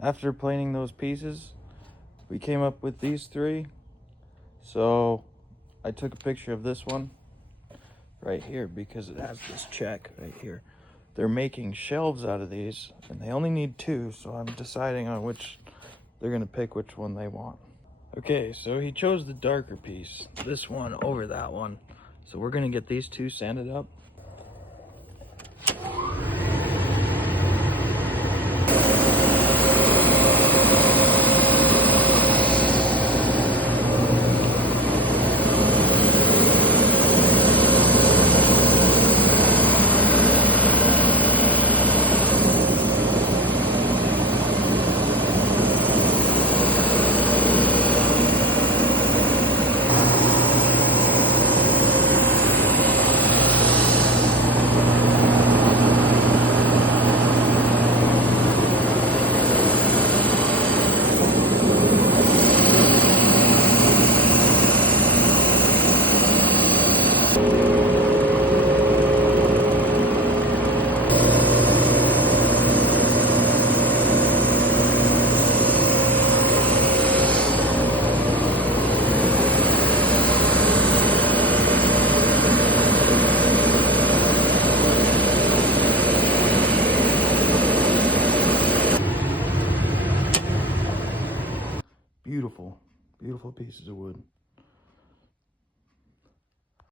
after planing those pieces, we came up with these three. So I took a picture of this one right here because it has this check right here. They're making shelves out of these, and they only need two, so I'm deciding on which they're gonna pick which one they want. Okay, so he chose the darker piece, this one over that one. So we're gonna get these two sanded up. Beautiful, beautiful pieces of wood.